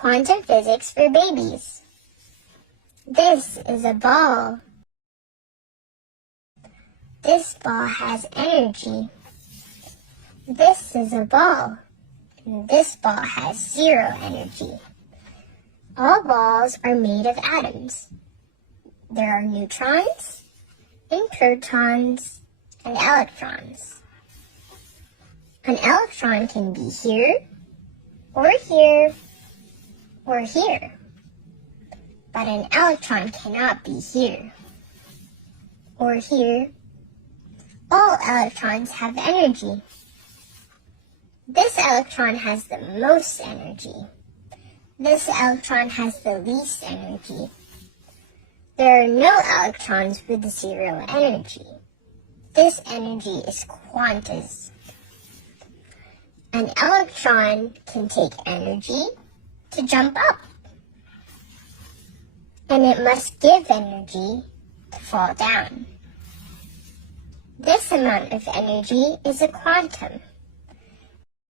Quantum physics for babies. This is a ball. This ball has energy. This is a ball. And this ball has zero energy. All balls are made of atoms. There are neutrons, and protons, and electrons. An electron can be here, or here, or here. But an electron cannot be here, or here. All electrons have energy. This electron has the most energy. This electron has the least energy. There are no electrons with zero energy. This energy is quantas. An electron can take energy to jump up, and it must give energy to fall down. This amount of energy is a quantum.